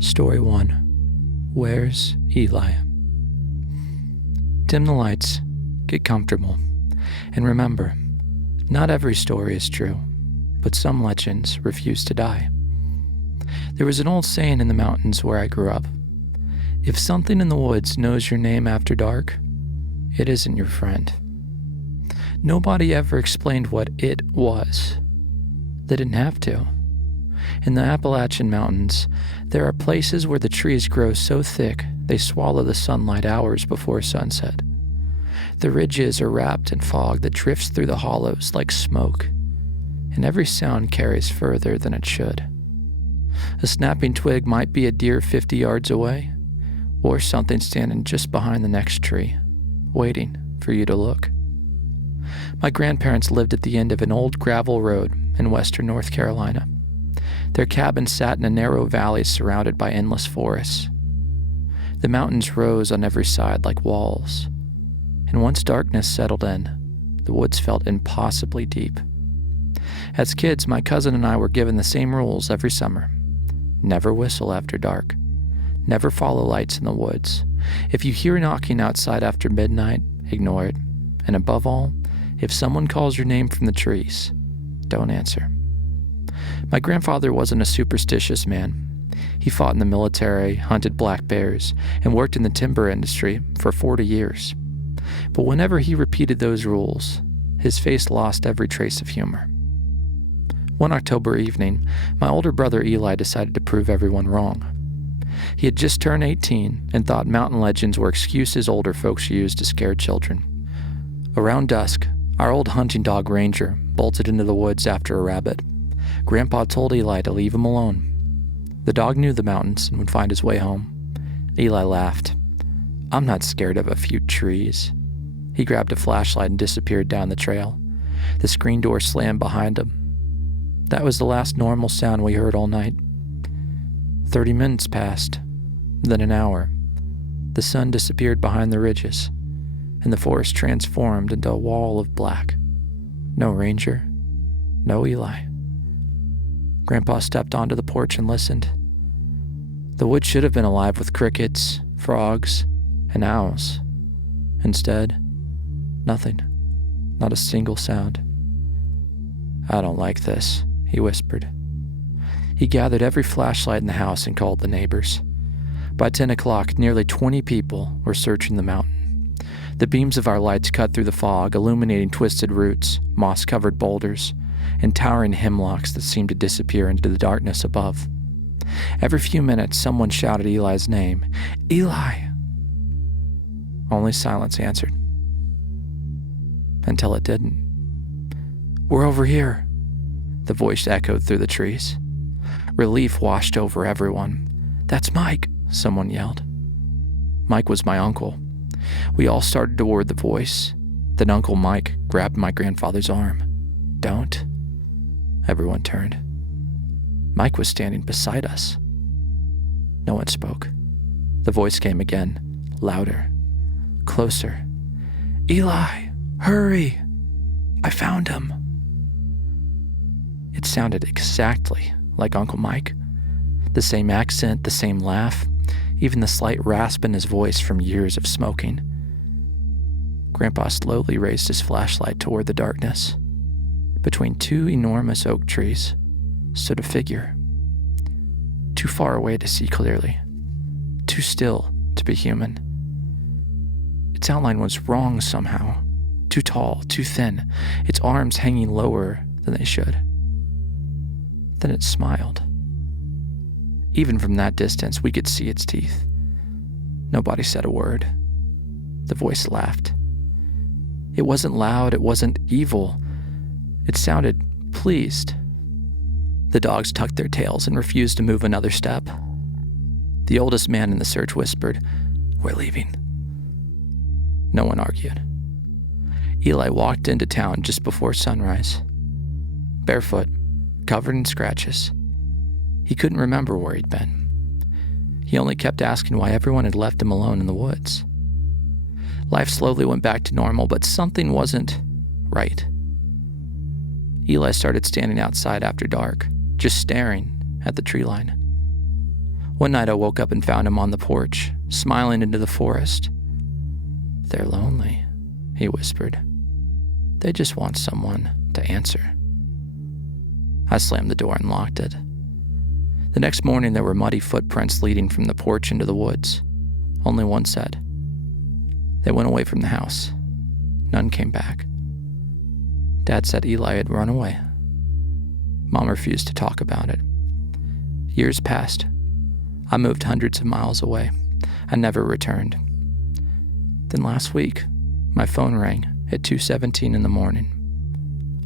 Story 1. Where's Eli? Dim the lights, get comfortable, and remember, not every story is true, but some legends refuse to die. There was an old saying in the mountains where I grew up. If something in the woods knows your name after dark, it isn't your friend. Nobody ever explained what it was. They didn't have to. In the Appalachian Mountains, there are places where the trees grow so thick they swallow the sunlight hours before sunset. The ridges are wrapped in fog that drifts through the hollows like smoke, and every sound carries further than it should. A snapping twig might be a deer 50 yards away, or something standing just behind the next tree, waiting for you to look. My grandparents lived at the end of an old gravel road in western North Carolina. Their cabin sat in a narrow valley surrounded by endless forests. The mountains rose on every side like walls, and once darkness settled in, the woods felt impossibly deep. As kids, my cousin and I were given the same rules every summer. Never whistle after dark. Never follow lights in the woods. If you hear knocking outside after midnight, ignore it. And above all, if someone calls your name from the trees, don't answer. My grandfather wasn't a superstitious man. He fought in the military, hunted black bears, and worked in the timber industry for 40 years. But whenever he repeated those rules, his face lost every trace of humor. One October evening, my older brother Eli decided to prove everyone wrong. He had just turned 18 and thought mountain legends were excuses older folks used to scare children. Around dusk, our old hunting dog Ranger bolted into the woods after a rabbit. Grandpa told Eli to leave him alone. The dog knew the mountains and would find his way home. Eli laughed. "I'm not scared of a few trees." He grabbed a flashlight and disappeared down the trail. The screen door slammed behind him. That was the last normal sound we heard all night. 30 minutes passed, then an hour. The sun disappeared behind the ridges, and the forest transformed into a wall of black. No Ranger, no Eli. Grandpa stepped onto the porch and listened. The woods should have been alive with crickets, frogs, and owls. Instead, nothing. Not a single sound. "I don't like this," he whispered. He gathered every flashlight in the house and called the neighbors. By 10 o'clock, nearly 20 people were searching the mountain. The beams of our lights cut through the fog, illuminating twisted roots, moss-covered boulders, and towering hemlocks that seemed to disappear into the darkness above. Every few minutes, someone shouted Eli's name. "Eli!" Only silence answered. Until it didn't. "We're over here," the voice echoed through the trees. Relief washed over everyone. "That's Mike," someone yelled. Mike was my uncle. We all started toward the voice. Then Uncle Mike grabbed my grandfather's arm. "Don't." Everyone turned. Mike was standing beside us. No one spoke. The voice came again, louder, closer. "Eli, hurry! I found him." It sounded exactly like Uncle Mike. The same accent, the same laugh, even the slight rasp in his voice from years of smoking. Grandpa slowly raised his flashlight toward the darkness. Between two enormous oak trees stood a figure. Too far away to see clearly. Too still to be human. Its outline was wrong somehow. Too tall, too thin, its arms hanging lower than they should. Then it smiled. Even from that distance, we could see its teeth. Nobody said a word. The voice laughed. It wasn't loud, it wasn't evil. It sounded pleased. The dogs tucked their tails and refused to move another step. The oldest man in the search whispered, "We're leaving." No one argued. Eli walked into town just before sunrise. Barefoot, covered in scratches. He couldn't remember where he'd been. He only kept asking why everyone had left him alone in the woods. Life slowly went back to normal, but something wasn't right. Eli started standing outside after dark, just staring at the tree line. One night I woke up and found him on the porch, smiling into the forest. "They're lonely," he whispered. "They just want someone to answer." I slammed the door and locked it. The next morning there were muddy footprints leading from the porch into the woods. Only one said. They went away from the house. None came back. Dad said Eli had run away. Mom refused to talk about it. Years passed. I moved hundreds of miles away. I never returned. Then last week, my phone rang at 2:17 in the morning.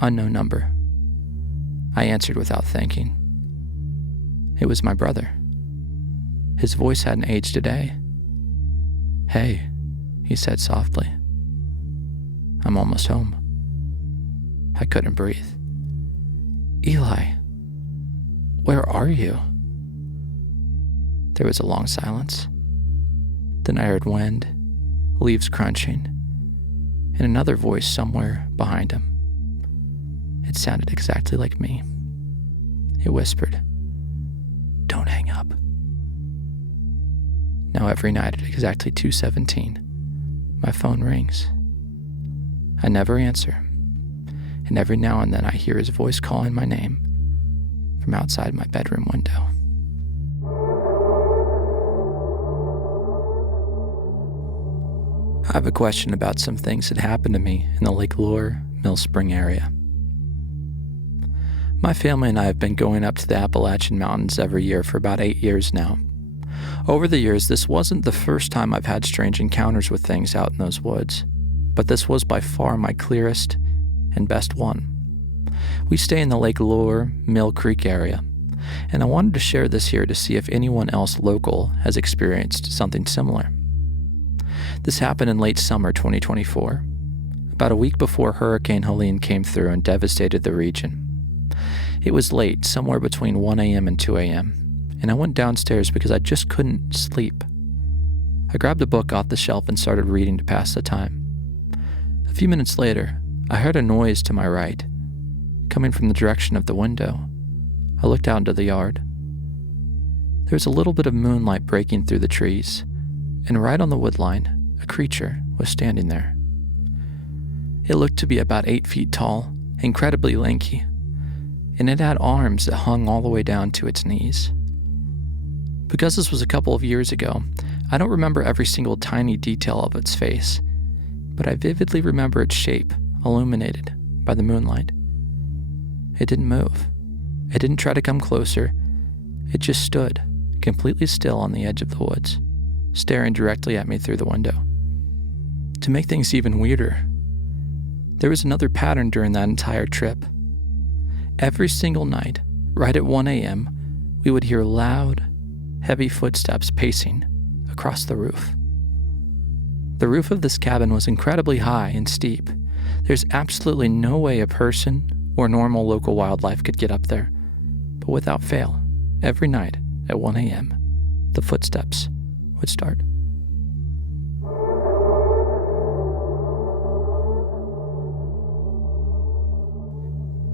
Unknown number. I answered without thinking. It was my brother. His voice hadn't aged a day. "Hey," he said softly. "I'm almost home." I couldn't breathe. "Eli, where are you?" There was a long silence. Then I heard wind, leaves crunching, and another voice somewhere behind him. It sounded exactly like me. It whispered, "Don't hang up." Now every night at exactly 2:17, my phone rings. I never answer, and every now and then I hear his voice calling my name from outside my bedroom window. I have a question about some things that happened to me in the Lake Lure, Mill Spring area. My family and I have been going up to the Appalachian Mountains every year for about 8 years now. Over the years, this wasn't the first time I've had strange encounters with things out in those woods, but this was by far my clearest and best one. We stay in the Lake Lure, Mill Creek area, and I wanted to share this here to see if anyone else local has experienced something similar. This happened in late summer 2024, about a week before Hurricane Helene came through and devastated the region. It was late, somewhere between 1 a.m. and 2 a.m., and I went downstairs because I just couldn't sleep. I grabbed a book off the shelf and started reading to pass the time. A few minutes later, I heard a noise to my right, coming from the direction of the window. I looked out into the yard. There was a little bit of moonlight breaking through the trees, and right on the woodline, a creature was standing there. It looked to be about 8 feet tall, incredibly lanky, and it had arms that hung all the way down to its knees. Because this was a couple of years ago, I don't remember every single tiny detail of its face, but I vividly remember its shape, illuminated by the moonlight. It didn't move. It didn't try to come closer. It just stood, completely still on the edge of the woods, staring directly at me through the window. To make things even weirder, there was another pattern during that entire trip. Every single night, right at 1 a.m., we would hear loud, heavy footsteps pacing across the roof. The roof of this cabin was incredibly high and steep. There's absolutely no way a person or normal local wildlife could get up there. But without fail, every night at 1 a.m., the footsteps would start.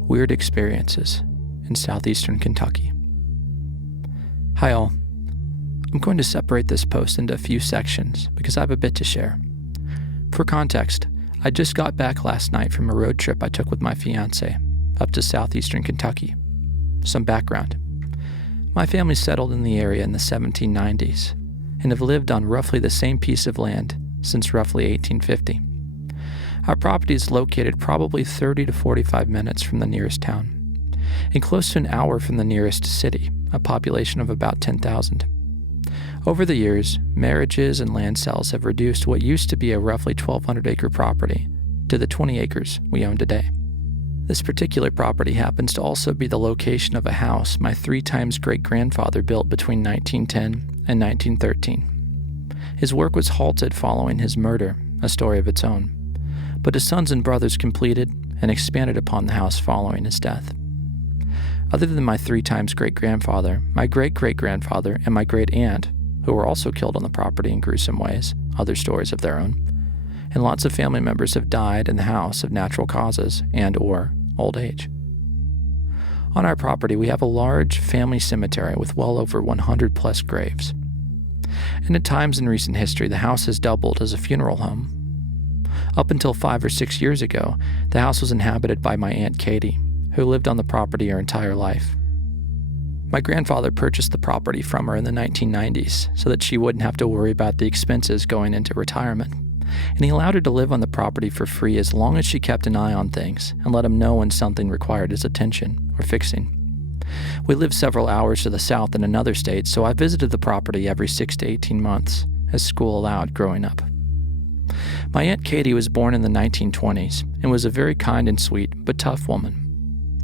Weird experiences in southeastern Kentucky. Hi all. I'm going to separate this post into a few sections because I have a bit to share. For context, I just got back last night from a road trip I took with my fiance up to southeastern Kentucky. Some background. My family settled in the area in the 1790s and have lived on roughly the same piece of land since roughly 1850. Our property is located probably 30 to 45 minutes from the nearest town, and close to an hour from the nearest city, a population of about 10,000. Over the years, marriages and land sales have reduced what used to be a roughly 1,200-acre property to the 20 acres we own today. This particular property happens to also be the location of a house my 3 times great-grandfather built between 1910 and 1913. His work was halted following his murder, a story of its own, but his sons and brothers completed and expanded upon the house following his death. Other than my 3 times great-grandfather, my great-great-grandfather, and my great-aunt, who were also killed on the property in gruesome ways, other stories of their own, and lots of family members have died in the house of natural causes and or old age. On our property, we have a large family cemetery with well over 100 plus graves. And at times in recent history, the house has doubled as a funeral home. Up until 5 or 6 years ago, the house was inhabited by my Aunt Katie, who lived on the property her entire life. My grandfather purchased the property from her in the 1990s so that she wouldn't have to worry about the expenses going into retirement, and he allowed her to live on the property for free as long as she kept an eye on things and let him know when something required his attention or fixing. We lived several hours to the south in another state, so I visited the property every 6 to 18 months, as school allowed growing up. My Aunt Katie was born in the 1920s and was a very kind and sweet but tough woman.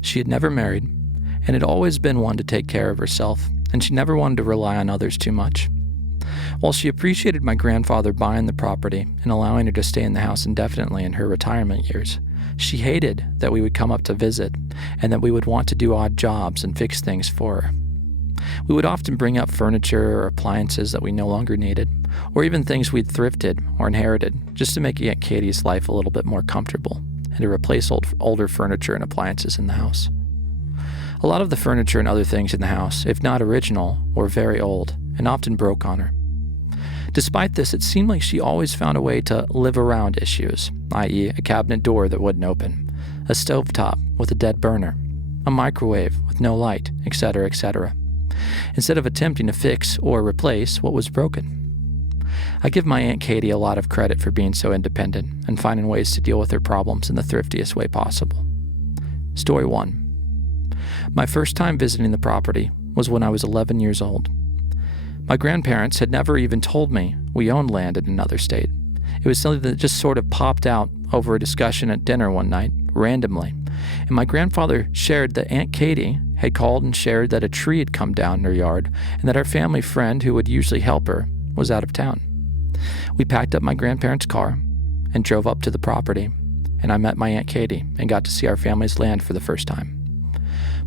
She had never married and had always been one to take care of herself, and she never wanted to rely on others too much. While she appreciated my grandfather buying the property and allowing her to stay in the house indefinitely in her retirement years, she hated that we would come up to visit and that we would want to do odd jobs and fix things for her. We would often bring up furniture or appliances that we no longer needed, or even things we'd thrifted or inherited, just to make Aunt Katie's life a little bit more comfortable and to replace older furniture and appliances in the house. A lot of the furniture and other things in the house, if not original, were very old and often broke on her. Despite this, it seemed like she always found a way to live around issues, i.e. a cabinet door that wouldn't open, a stovetop with a dead burner, a microwave with no light, etc., etc., instead of attempting to fix or replace what was broken. I give my Aunt Katie a lot of credit for being so independent and finding ways to deal with her problems in the thriftiest way possible. Story 1. My first time visiting the property was when I was 11 years old. My grandparents had never even told me we owned land in another state. It was something that just sort of popped out over a discussion at dinner one night, randomly, and my grandfather shared that Aunt Katie had called and shared that a tree had come down in her yard and that our family friend who would usually help her was out of town. We packed up my grandparents' car and drove up to the property, and I met my Aunt Katie and got to see our family's land for the first time.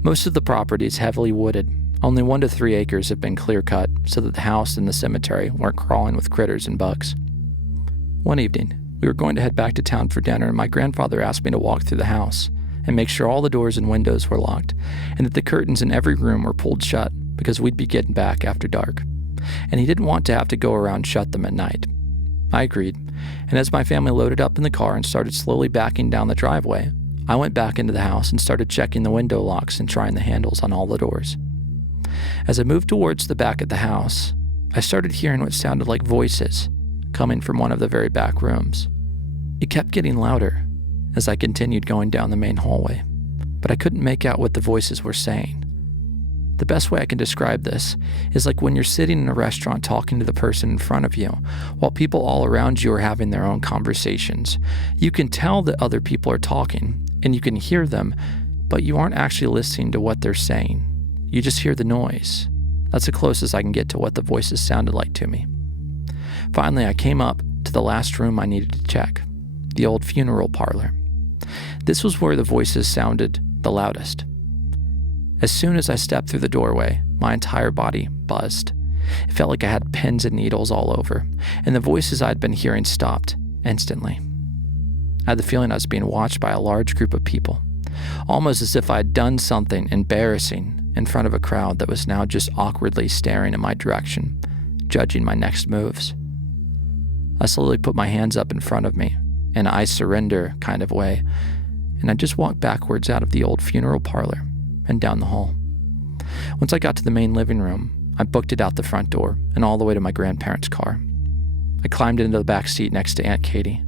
Most of the property is heavily wooded. Only 1 to 3 acres have been clear-cut so that the house and the cemetery weren't crawling with critters and bugs. One evening, we were going to head back to town for dinner, and my grandfather asked me to walk through the house and make sure all the doors and windows were locked and that the curtains in every room were pulled shut because we'd be getting back after dark, and he didn't want to have to go around and shut them at night. I agreed, and as my family loaded up in the car and started slowly backing down the driveway, I went back into the house and started checking the window locks and trying the handles on all the doors. As I moved towards the back of the house, I started hearing what sounded like voices coming from one of the very back rooms. It kept getting louder as I continued going down the main hallway, but I couldn't make out what the voices were saying. The best way I can describe this is like when you're sitting in a restaurant talking to the person in front of you, while people all around you are having their own conversations. You can tell that other people are talking, and you can hear them, but you aren't actually listening to what they're saying. You just hear the noise. That's the closest I can get to what the voices sounded like to me. Finally, I came up to the last room I needed to check, the old funeral parlor. This was where the voices sounded the loudest. As soon as I stepped through the doorway, my entire body buzzed. It felt like I had pins and needles all over, and the voices I'd been hearing stopped instantly. I had the feeling I was being watched by a large group of people, almost as if I had done something embarrassing in front of a crowd that was now just awkwardly staring in my direction, judging my next moves. I slowly put my hands up in front of me, in an I surrender kind of way, and I just walked backwards out of the old funeral parlor and down the hall. Once I got to the main living room, I booked it out the front door and all the way to my grandparents' car. I climbed into the back seat next to Aunt Katie,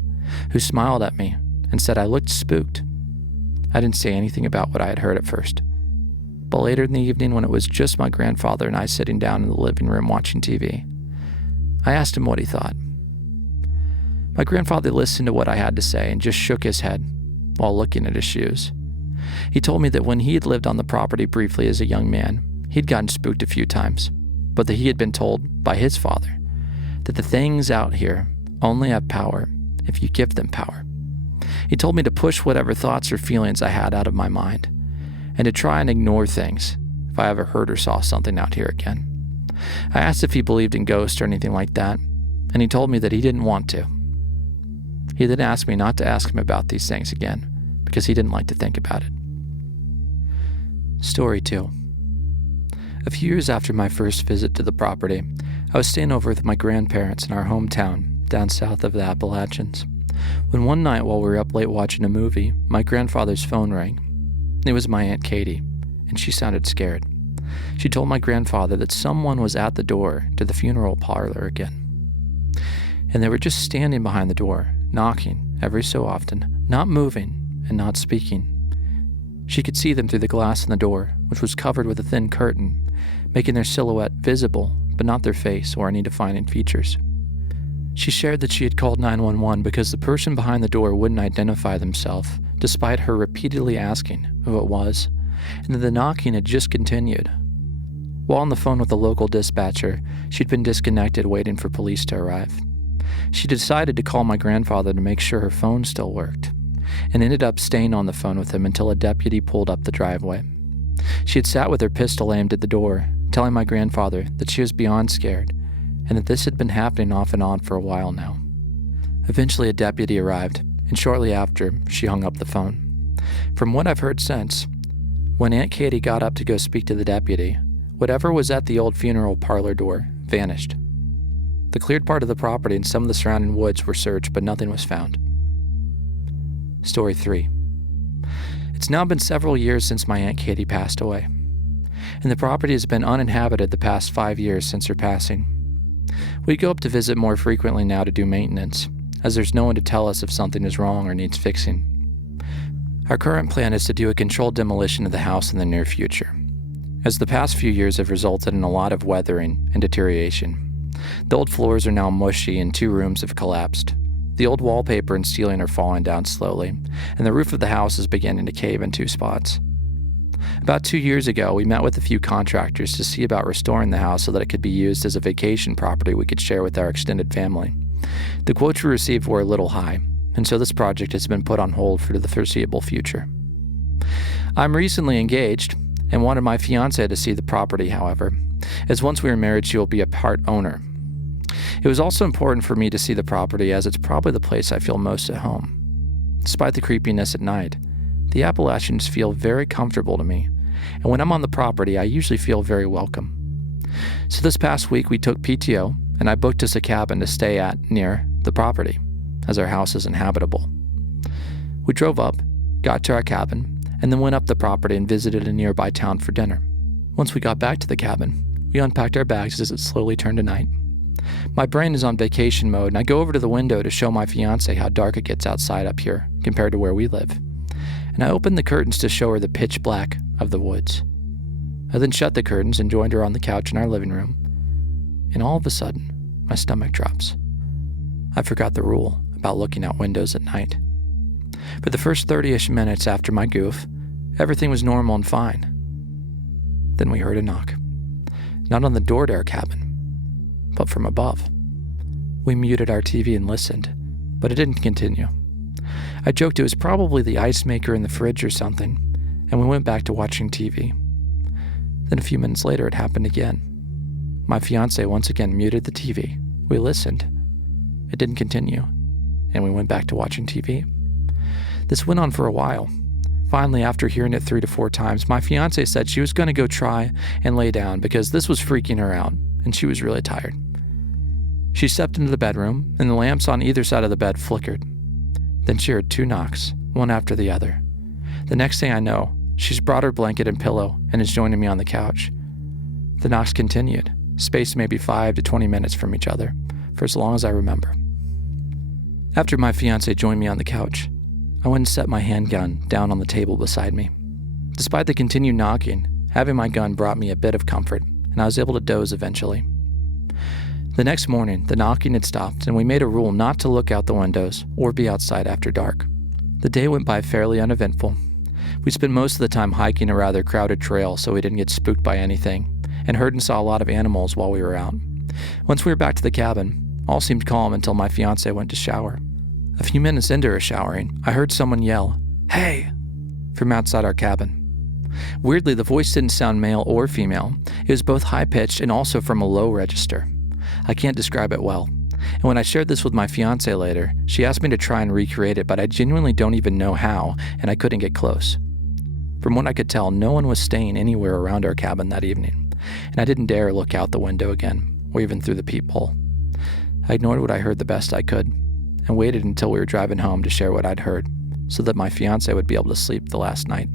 who smiled at me and said I looked spooked. I didn't say anything about what I had heard at first, but later in the evening, when it was just my grandfather and I sitting down in the living room watching TV, I asked him what he thought. My grandfather listened to what I had to say and just shook his head while looking at his shoes. He told me that when he had lived on the property briefly as a young man, he'd gotten spooked a few times, but that he had been told by his father that the things out here only have power if you give them power. He told me to push whatever thoughts or feelings I had out of my mind, and to try and ignore things if I ever heard or saw something out here again. I asked if he believed in ghosts or anything like that, and he told me that he didn't want to. He then asked me not to ask him about these things again, because he didn't like to think about it. Story 2. A few years after my first visit to the property, I was staying over with my grandparents in our hometown, down south of the Appalachians, when one night while we were up late watching a movie, my grandfather's phone rang. It was my Aunt Katie, and she sounded scared. She told my grandfather that someone was at the door to the funeral parlor again. And they were just standing behind the door, knocking every so often, not moving and not speaking. She could see them through the glass in the door, which was covered with a thin curtain, making their silhouette visible, but not their face or any defining features. She shared that she had called 911 because the person behind the door wouldn't identify themselves, despite her repeatedly asking who it was, and that the knocking had just continued. While on the phone with the local dispatcher, she'd been disconnected waiting for police to arrive. She decided to call my grandfather to make sure her phone still worked, and ended up staying on the phone with him until a deputy pulled up the driveway. She had sat with her pistol aimed at the door, telling my grandfather that she was beyond scared, and that this had been happening off and on for a while now. Eventually a deputy arrived, and shortly after, she hung up the phone. From what I've heard since, when Aunt Katie got up to go speak to the deputy, whatever was at the old funeral parlor door vanished. The cleared part of the property and some of the surrounding woods were searched, but nothing was found. Story 3. It's now been several years since my Aunt Katie passed away, and the property has been uninhabited the past 5 years since her passing. We go up to visit more frequently now to do maintenance, as there's no one to tell us if something is wrong or needs fixing. Our current plan is to do a controlled demolition of the house in the near future, as the past few years have resulted in a lot of weathering and deterioration. The old floors are now mushy and 2 rooms have collapsed. The old wallpaper and ceiling are falling down slowly, and the roof of the house is beginning to cave in 2 spots. About 2 years ago, we met with a few contractors to see about restoring the house so that it could be used as a vacation property we could share with our extended family. The quotes we received were a little high, and so this project has been put on hold for the foreseeable future. I'm recently engaged and wanted my fiancée to see the property, however, as once we are married, she will be a part owner. It was also important for me to see the property as it's probably the place I feel most at home. Despite the creepiness at night, the Appalachians feel very comfortable to me, and when I'm on the property, I usually feel very welcome. So this past week, we took PTO, and I booked us a cabin to stay at near the property, as our house is inhabitable. We drove up, got to our cabin, and then went up the property and visited a nearby town for dinner. Once we got back to the cabin, we unpacked our bags as it slowly turned to night. My brain is on vacation mode, and I go over to the window to show my fiancée how dark it gets outside up here compared to where we live. And I opened the curtains to show her the pitch black of the woods. I then shut the curtains and joined her on the couch in our living room. And all of a sudden, my stomach drops. I forgot the rule about looking out windows at night. For the first 30-ish minutes after my goof, everything was normal and fine. Then we heard a knock. Not on the door to our cabin, but from above. We muted our TV and listened, but it didn't continue. I joked it was probably the ice maker in the fridge or something, and we went back to watching TV. Then a few minutes later, it happened again. My fiancé once again muted the TV. We listened. It didn't continue, and we went back to watching TV. This went on for a while. Finally, after hearing it 3 to 4 times, my fiancé said she was going to go try and lay down because this was freaking her out, and she was really tired. She stepped into the bedroom, and the lamps on either side of the bed flickered. Then she heard 2 knocks, one after the other. The next thing I know, she's brought her blanket and pillow and is joining me on the couch. The knocks continued, spaced maybe 5 to 20 minutes from each other, for as long as I remember. After my fiancé joined me on the couch, I went and set my handgun down on the table beside me. Despite the continued knocking, having my gun brought me a bit of comfort, and I was able to doze eventually. The next morning, the knocking had stopped, and we made a rule not to look out the windows or be outside after dark. The day went by fairly uneventful. We spent most of the time hiking a rather crowded trail so we didn't get spooked by anything, and heard and saw a lot of animals while we were out. Once we were back to the cabin, all seemed calm until my fiancé went to shower. A few minutes into her showering, I heard someone yell, "Hey!" from outside our cabin. Weirdly, the voice didn't sound male or female. It was both high-pitched and also from a low register. I can't describe it well. And when I shared this with my fiancée later, she asked me to try and recreate it, but I genuinely don't even know how, and I couldn't get close. From what I could tell, no one was staying anywhere around our cabin that evening, and I didn't dare look out the window again, or even through the peephole. I ignored what I heard the best I could, and waited until we were driving home to share what I'd heard, so that my fiancé would be able to sleep the last night.